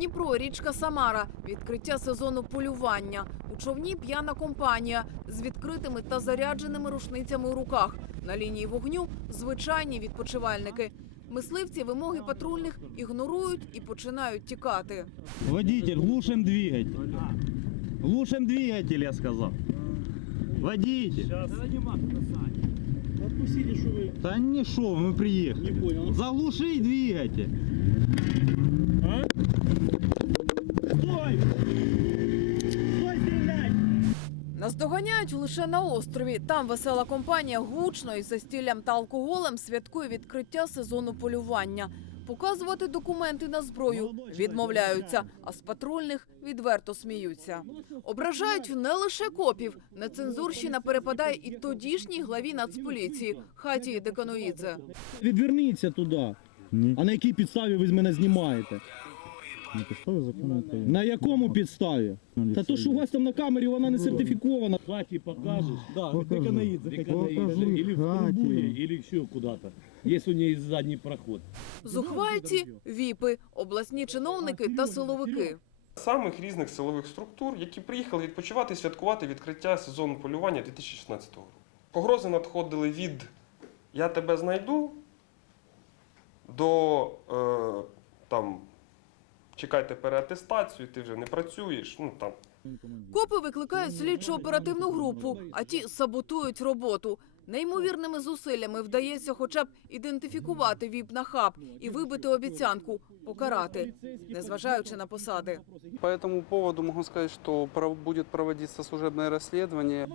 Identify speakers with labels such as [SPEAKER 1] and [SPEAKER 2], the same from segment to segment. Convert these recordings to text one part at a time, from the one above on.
[SPEAKER 1] Дніпро, річка Самара, відкриття сезону полювання. У човні п'яна компанія з відкритими та зарядженими рушницями у руках. На лінії вогню звичайні відпочивальники. Мисливці вимоги патрульних ігнорують і починають тікати.
[SPEAKER 2] Водитель, глушим двигатель. Глушим двигатель, я сказал. Водитель. Да не шо, мы приехали.
[SPEAKER 3] Не.
[SPEAKER 2] Заглуши двигатель.
[SPEAKER 1] Наздоганяють лише на острові. Там весела компанія гучно із застіллям та алкоголем святкує відкриття сезону полювання. Показувати документи на зброю відмовляються, а з патрульних відверто сміються. Ображають не лише копів. Нецензурщина перепадає і тодішній главі Нацполіції Хаті Деканоїдзе.
[SPEAKER 3] Відверніться туди. А на якій підставі ви з мене знімаєте?
[SPEAKER 2] На підставі закону України.
[SPEAKER 3] На якому підставі? Та то, що у вас там на камері, вона не сертифікована.
[SPEAKER 4] Хати покажешь, да,
[SPEAKER 2] Покажи.
[SPEAKER 4] деканаид, деканаид,
[SPEAKER 2] Покажи
[SPEAKER 4] или в
[SPEAKER 2] хати.
[SPEAKER 4] Трубуе, или еще куда-то, если у нее есть задний проход.
[SPEAKER 1] Зухвальці, віпи, обласні чиновники та силовики.
[SPEAKER 5] самих різних силових структур, які приїхали відпочивати і святкувати відкриття сезону полювання 2016 року. Погрози надходили від Я тебе знайду до е, там чекайте переатестацію, ти вже не працюєш. Ну там
[SPEAKER 1] Копи викликають слідчо оперативну групу, а ті саботують роботу. Неймовірними зусиллями вдається хоча б ідентифікувати віп на хаб і вибити обіцянку покарати, незважаючи на посади.
[SPEAKER 6] По этому поводу могу сказать, что про- будет проводиться служебное расследование.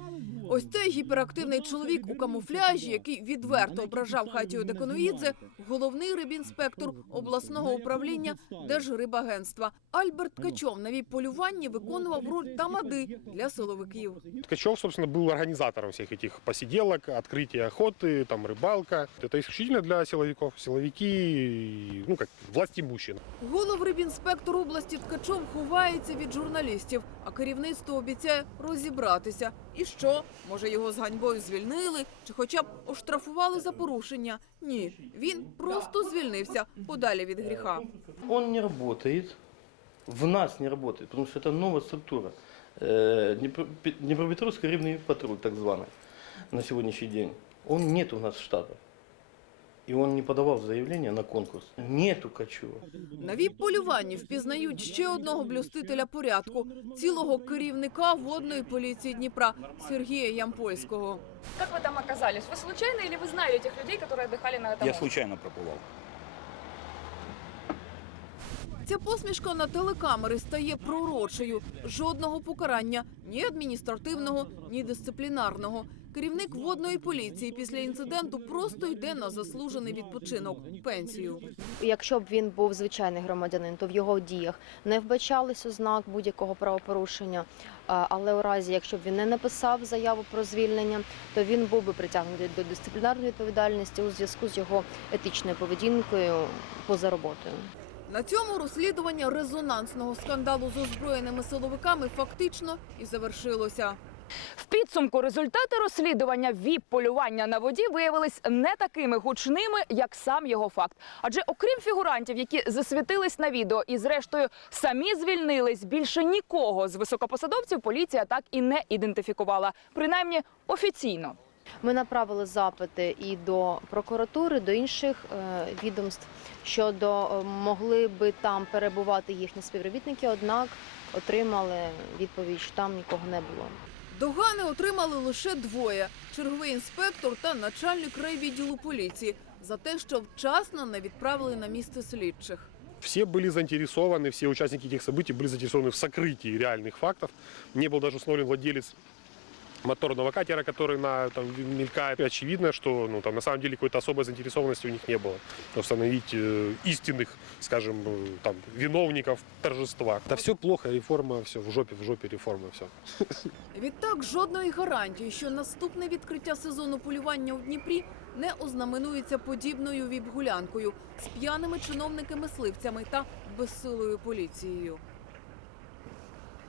[SPEAKER 1] Ось цей гіперактивний чоловік у камуфляжі, який відверто ображав Хатію Деканоїдзе, головний рибінспектор обласного управління Держрибагентства. Альберт Ткачов на віп полюванні виконував роль тамади для силовиків.
[SPEAKER 7] Ткачев, собственно, был организатором всех этих посиделок, открытия охоты, там рыбалка. Это исключительно для силовиков. Силовики, ну как, власть имущие.
[SPEAKER 1] Голов рибінспектор області Ткачов ховається від журналістів, а керівництво обіцяє розібратися. І що? Може, його з ганьбою звільнили чи хоча б оштрафували за порушення? Ні, він просто звільнився подалі від гріха.
[SPEAKER 8] Он не работает, в нас не работает, потому что это новая структура. Э, Днепро- Пе- Днепропетровский рыбный патруль, так званый, на сегодняшний день. Он нет у нас штата. И он не подавал заявление на конкурс. Нету Качева.
[SPEAKER 1] На віп полюванні впізнають ще одного блюстителя порядку, цілого керівника водної поліції Дніпра Сергія Ямпольського.
[SPEAKER 9] Как вы там оказались? Вы случайно или вы знали этих людей, которые отдыхали на этом
[SPEAKER 10] Я
[SPEAKER 9] острове?
[SPEAKER 10] случайно проплывал.
[SPEAKER 1] Ця посмішка на телекамери стає пророчою. Жодного покарання ні адміністративного, ні дисциплінарного. Керівник водної поліції після інциденту просто йде на заслужений відпочинок пенсію.
[SPEAKER 11] Якщо б він був звичайний громадянин, то в його діях не вбачалось ознак будь-якого правопорушення. Але у разі, якщо б він не написав заяву про звільнення, то він був би притягнутий до дисциплінарної відповідальності у зв'язку з його етичною поведінкою поза роботою.
[SPEAKER 1] На цьому розслідування резонансного скандалу з озброєними силовиками фактично і завершилося.
[SPEAKER 9] Підсумку результати розслідування віп полювання на воді виявились не такими гучними, як сам його факт. Адже окрім фігурантів, які засвітились на відео і зрештою самі звільнились, більше нікого з високопосадовців поліція так і не ідентифікувала, принаймні офіційно.
[SPEAKER 11] Ми направили запити і до прокуратури, до інших е, відомств щодо е, могли би там перебувати їхні співробітники, однак отримали відповідь, що там нікого не було.
[SPEAKER 1] Догани отримали лише двоє: черговий інспектор та начальник райвідділу поліції за те, що вчасно не відправили на місце слідчих.
[SPEAKER 7] Все были заинтересованы, все участники этих событий были заинтересованы в сокрытии реальных фактов. Не был даже установлен владелец моторного катера, который на, там, мелькает. Очевидно, что ну, там, на самом деле какой-то особой заинтересованности у них не было. Установить э, истинных, скажем, э, там, виновников торжества. Да все плохо, реформа, все в жопе, в жопе реформа, все.
[SPEAKER 1] Відтак, жодної гарантії, що наступне відкриття сезону полювання у Дніпрі не ознаменується подібною віп-гулянкою з п'яними чиновники-мисливцями та безсилою поліцією.